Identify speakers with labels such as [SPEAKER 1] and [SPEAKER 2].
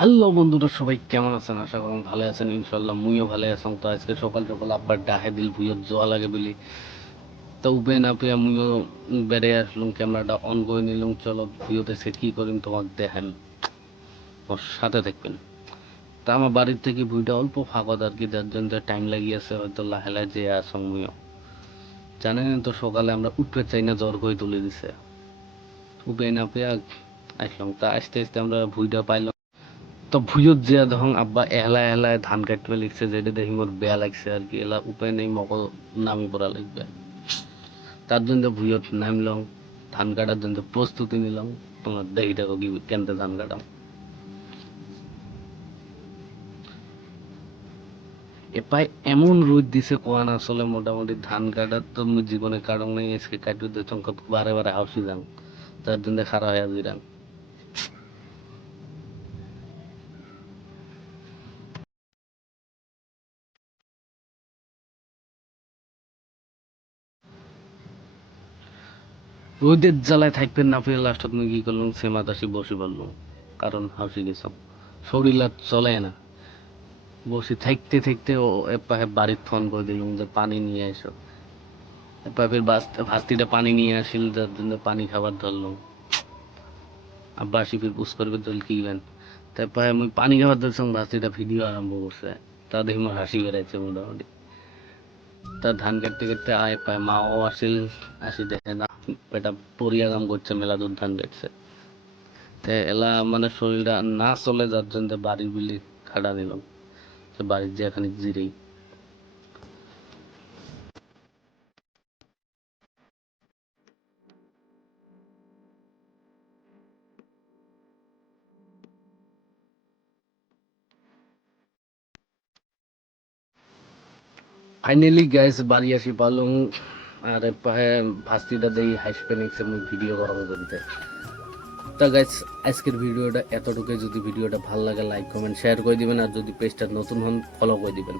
[SPEAKER 1] Hello বন্ধুরা, সবাই কেমন আছেন? আশা করুন ভালো আছেন ইনশাল্লাহ মুইও ভালো আছেন তো আজকে সকাল সকাল আব্বার ডাহে দিল, ভুইয়ত জোয়া লাগে বলি। তো উবে না পেয়ে মুইও বেড়ে আসলাম, ক্যামেরাটা অন করে নিলাম। চলো ভুইয়তে সে কি করিম, তোমাকে দেখেন। ওর সাথে থাকবেন তা আমার বাড়ির থেকে ভুইটা অল্প ফাঁকত আর কি, যার জন্য টাইম লাগিয়েছে, হয়তো লাহে লাহে যেয়ে আসং মুইও। জানেন তো সকালে আমরা উঠতে চাই না, জ্বর করে তুলে দিছে। উবে না পেয়ে আসলাম, তা আস্তে আস্তে আমরা ভুইটা পাইলাম। তো ভুজত যে তখন আব্বা এলা এলায় ধান কাটতে লিখছে যেটা দেখি মোর বেয়া লাগছে আর কি, এলা উপায় নেই মকল নামি পড়া লাগবে। তার জন্য ভুজত নামলাম ধান কাটার জন্য প্রস্তুতি নিলাম তোমার দেহিটা কি কেনতে ধান কাটাম। এপাই এমন রোদ দিছে কোয়ান আসলে মোটামুটি ধান কাটার তো জীবনে কারণ নেই, আজকে দিতে বারে বারে হাউসি যান তার জন্য খারাপ হয়ে দিলাম রোদের জ্বালায় থাকবেন না পেয়ে লাস্টত মুই কি করলাম সেমাত আসি বসে পড়লাম কারণ হাসি গেছাম শরীর আর চলে না। বসে থাকতে থাকতে ও এপাহে বাড়ির ফোন করে দিলাম যে পানি নিয়ে এসো। এপাহের ভাস্তিটা পানি নিয়ে আসিল, যার জন্য পানি খাবার ধরলাম আব্বা আসি ফির পুষ করবে দল কিবেন তারপরে আমি পানি খাবার ধরছিলাম, ভাস্তিটা ভিডিও আরম্ভ করছে। তা দেখি আমার হাসি বেড়াইছে মোটামুটি। তা ধান কাটতে কাটতে আয় পায় ও আসিল, আসি দেখে না এটা পরিয়া কাম করছে, মেলা দূর ধান কাটছে। তে এলা মানে শরীরটা না চলে যার জন্য বাড়ি বিলি খাড়া নিলাম। বাড়ির যে এখানে জিরেই। ফাইনালি গ্যাস বাড়ি আসি পালং আর ভাস্তিটা দেই হাসপে এবং ভিডিও করার জন্য তা গাইস আজকের ভিডিওটা এতটুকু যদি ভিডিওটা ভালো লাগে লাইক কমেন্ট শেয়ার করে দিবেন। আর যদি পেজটা নতুন হন ফলো করে দিবেন।